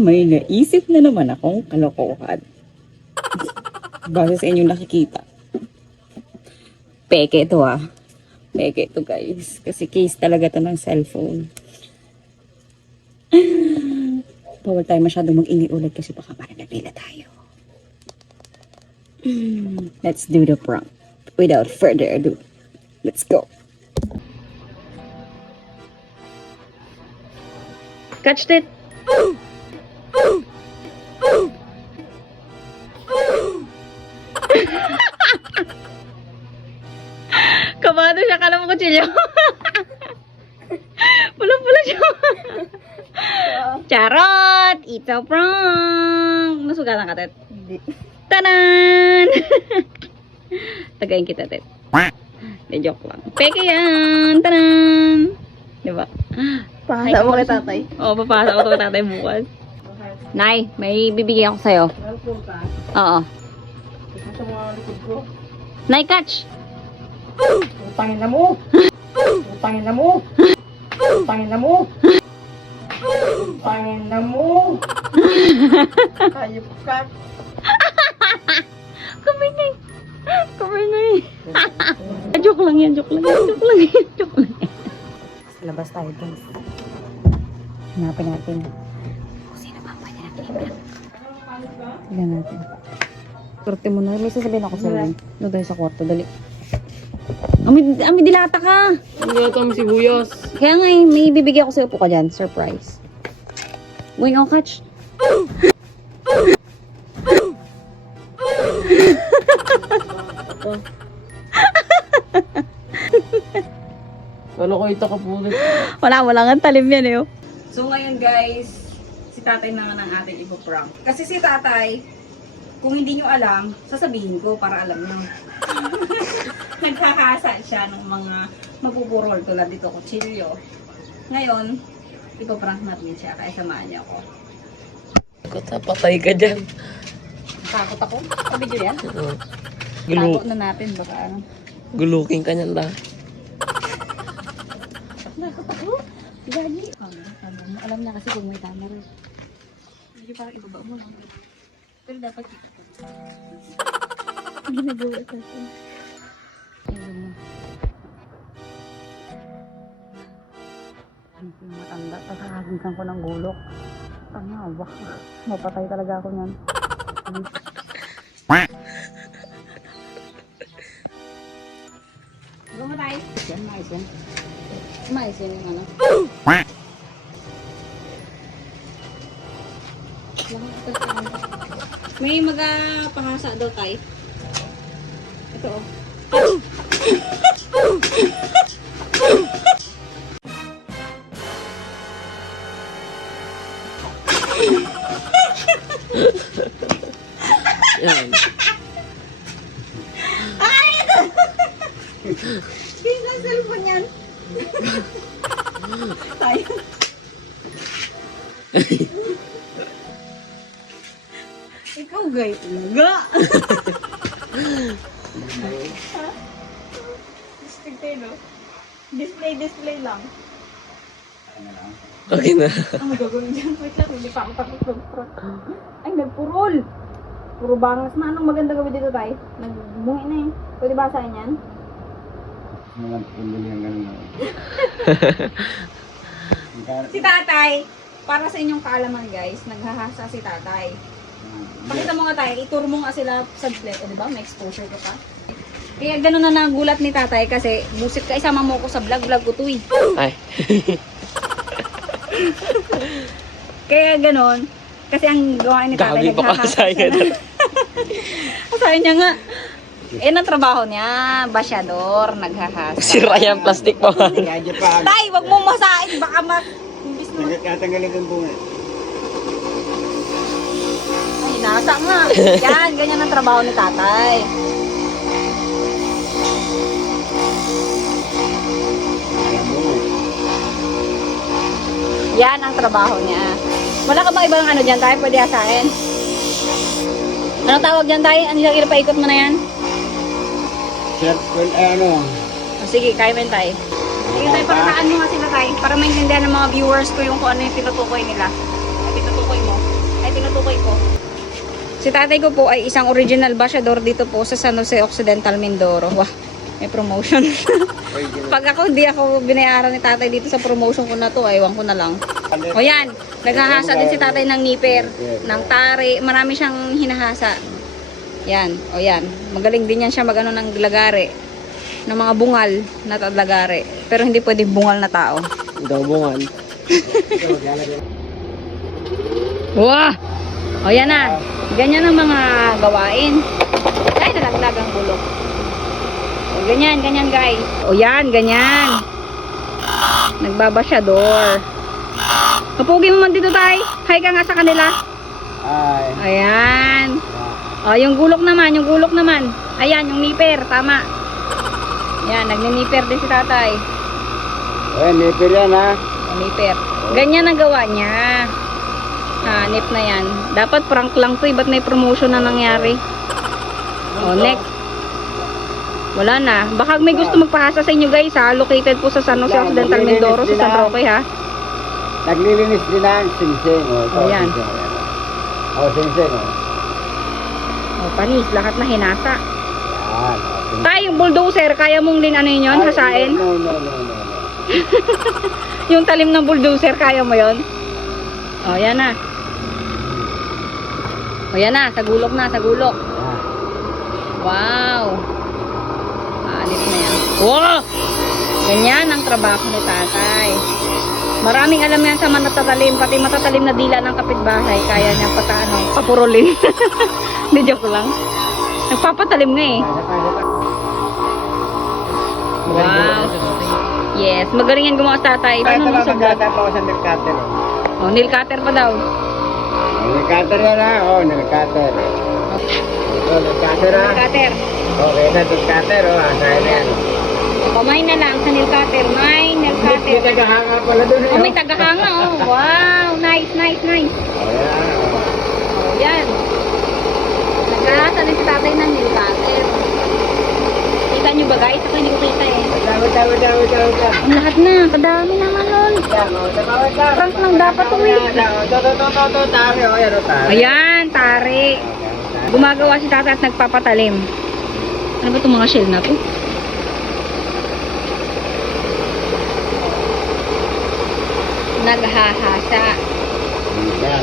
May naisip na naman akong kalokohan. Base sa inyong nakikita. Peke ito ah. Peke ito guys. Kasi case talaga ito ng cellphone. Bawal tayo masyadong mag-ingi ulit kasi baka marinabila tayo. Let's do the prank. Without further ado. Let's go. Catch it. Kabado siya, kala mo kutsilyo. Pula-pula siya. Charot! It's a prank! Masugatan ka, Tet? Hindi. Tanan! Tagayin kita, Tet. Hindi, joke lang. Peke yan! Tanan! Diba? Pahasa mo kay tatay. Oo, papasa ko ito kay tatay bukas. Nay, may bibigyan ako sa'yo. Welcome ka. Oo. Isa sa mga likod ko. Nay, catch! Utangin na mo! Utangin na mo! Utangin na mo! Utangin na mo! Hayop ka! Kamay na Kamay na Joke lang yan, joke lang yan, joke lang yan, joke lang yan. Sa labas tayo dun. Hanapin natin. Kung sino ba ang pwede natin i-prank. Tignan natin. Turte mo na. May sasabihin ako sa'yo. Doon tayo sa kwarto. Dali. Ami dilata ka. Ang gata mo sibuyas. Kaya nga may bibigyan ako sa'yo po ka dyan. Surprise. Going on, catch. Kala ko ito kapulit. Wala nga talim yan eh. So ngayon guys, si tatay na nga ng ating ipo-prank. Kasi si tatay, kung hindi nyo alam, sasabihin ko para alam nyo. Nagkakasa siya ng mga magpupurol tulad dito, kutsilyo. Ngayon, ipo-prank natin siya, kaya samahan niyo ako. Patay ka dyan. Takot ako. Sabi nyo yan? Gulo. Takot na natin, baka ano. Guluking ka niyan lang. Takot ako. Gagi. Alam niya kasi kung may camera. Hindi parang ibaba mo lang. Pero dapat kita ko. Ginagawa ka siya. Ayun mo. Ano yung matanda? Pagkakagisan ko ng gulok. Tanga, baka. Mapatay talaga ako niyan. Gumatay. Yan, mais yan. Mais yan yung ano. May magpahasa daw tayo. Ito oh. Yan. Ay! Kisa cellphone yan. Tayo. Ikaw gay talaga. Display no? Display lang. Okay na. Ang magagawin dyan. Wait lang, hindi pa ako tapos. Ay, nagpurol. Puro bangas na. Anong maganda gawin dito tayo? Nagbungi na eh. Pwede basahin yan? Naman pundol yung ganun na. Si tatay, para sa inyong kaalaman guys, naghahasa si tatay. Pakita mo nga tayo, ituro mo nga sila sa saglit. O diba, may exposure ka pa. Kaya gano'n na nagulat ni tatay kasi busit ka, isama mo ko sa vlog ko to eh. Ay. Kaya gano'n, kasi ang gawain ni tatay, Gabi pa naghahasa kasaya siya na. Kasabi niya nga, ang trabaho niya, basyador, naghahasa. Sira yan, plastic pa. Gadget pa. Tay, wag mo masain, baka imbis na Tatanggalin kong bunga. ay, nasa nga. Yan, ganyan ang trabaho ni tatay. Alam mo. Yan ang trabaho niya. Wala ka bang ibang ano dyan tayo? Pwede asahin? Ano tawag dyan tayo? Ano yung paikot mo na yan? Circle, ano? sige, kaya mo yun, tay. Sige, tay, parataan mo nga sila, tay. Para maintindihan ng mga viewers ko yung kung ano yung tinutukoy nila. Ay, tinutukoy mo. Ay, tinutukoy ko. Si tatay ko po ay isang original bashador dito po sa San Jose Occidental, Mindoro. Wah, may promotion. Pag hindi ako binayaran ni tatay dito sa promotion ko na to, aywan ko na lang. O yan, naghahasa din si tatay ng nipper, ng tari, marami siyang hinahasa. Yan, o yan. Magaling din yan siya magano ng lagare. Ng mga bungal na lagare. Pero hindi pwede bungal na tao. Ikaw bungal. Wah! O yan na. Ganyan ang mga gawain. Ay, nalaglag ang gulok. O, ganyan, ganyan guys. O yan, ganyan. Nagbabasyador. Kapugi mo man dito, tay. Hi ka nga sa kanila. Ay. Ayan. O, yung gulok naman, yung gulok naman. Ayan, yung nipper, tama. Yan, nagni-nipper din si tatay. Ay, nipir yan ha. O, nipper. Ganyan ang gawa niya. Hanip na yan. Dapat prank lang to, ba't may promotion na nangyari? O, next. Wala na. Baka may gusto magpahasa sa inyo guys ha. Located po sa San Jose Occidental, Mindoro, sa San Roque ha. Naglilinis din ang singsing. O, yan. O, singsing. O, panis. Lahat na hinasa. Yan. Tay, yung bulldozer, kaya mong din ano yun, hasain? No. Yung talim ng bulldozer, kaya mo yun? O, yan na. O, yan na. Sa gulok na, sa gulok. Wow. Alis na yan. Wow! Ganyan ang trabaho ni tatay. Maraming alam yan sa matatalim, pati matatalim na dila ng kapitbahay. Kaya niya papurulin. Hindi, joke lang. Nagpapatalim nga eh. Wow. Yes, magaling yan gumawa sa tatay. Kahit Ano naman sa vlog? magkata pa ako sa nail cutter. Oh, nail cutter pa daw. Nail cutter yan ha. O, nail cutter. O, nail cutter ha. Nail cutter. Okay na, nail cutter o. Asahin na yan. Kamay na lang sa nail cutter. May nail May cutter. tagahanga pala dun. Oh, may tagahanga oh. Wow, nice, nice, nice. Oh, yan. Nagkahasa din si tatay ng nail cutter. Kita nyo ba guys? Ako hindi ko kita eh. Ang lahat na. Kadami naman nun. Prank lang dapat uwi. Ayan, tari. Gumagawa si tatay at nagpapatalim. Ano ba itong mga shell na to? Naghahasa.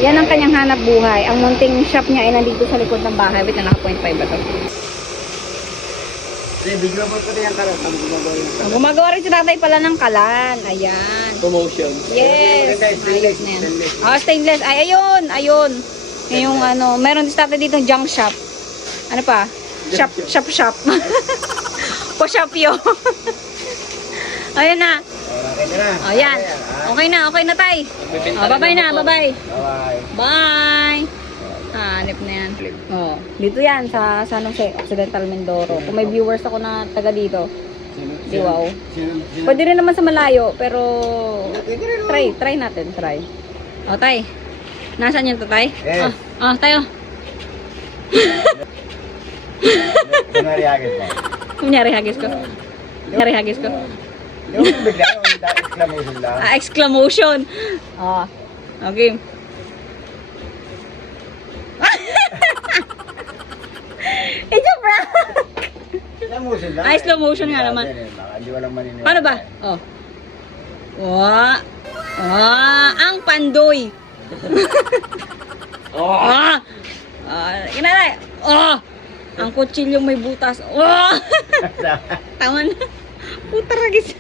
Yan ang kanyang hanap buhay. Ang munting shop niya ay nandito sa likod ng bahay. Wait na, naka 0.5 ba ito? Bigla mo pa rin ang karat. Ang gumagawa yung karat. Gumagawa rin si tatay pala ng kalan. Ayan. Promotion. Yes. Ayos na yan. Oh, stainless. Ay, ayun. Ayun. Yung ano, meron din si tatay dito junk shop. Ano pa? Shop. Po-shop yun. Ayun na. Okay na. Oh, yan. Okay na, tay. Oh, bye-bye na, bye-bye. Bye. Bye! Hanip na yan. Oh, dito yan sa San Jose Occidental, Mindoro. Kung may viewers ako na taga dito, di wow. Pwede rin naman sa malayo, pero try natin, try. O, tay. Nasaan yun to, tay? Yes. Tayo. Kunwari hagis mo. Kunyari hagis ko. Kunyari hagis ko. Yung bigla yung exclamation lang. Exclamation. Okay. It's a prank! Slow motion lang. Ay, slow motion nga naman. Hindi walang maniniwala. Paano ba? Oh. Ang pandoy. Kinalay. Ang kutsilyong may butas. Tama na. Puta ragis.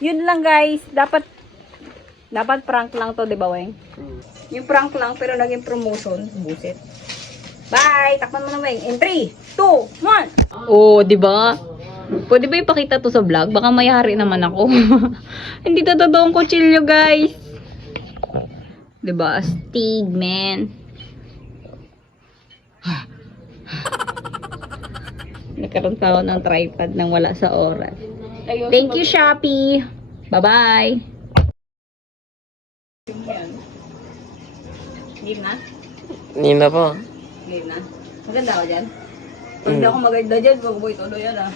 Yun lang guys. Dapat prank lang to, di ba, Weng? Yung prank lang pero naging promotion. Buset. Bye! Takpan mo na, Weng. In 3, 2, 1. Oh, di ba? Pwede ba ipakita to sa vlog? Baka mayari naman ako. Hindi to totoong kutsilyo, guys. Di ba? Astig, man. Nagkaroon pa ako ng tripod nang wala sa oras. Thank you, Shopee. Bye-bye. Game na? Nina pa. Game na. Maganda ka dyan? Pag hindi ako maganda dyan, bago boy todo yan ah.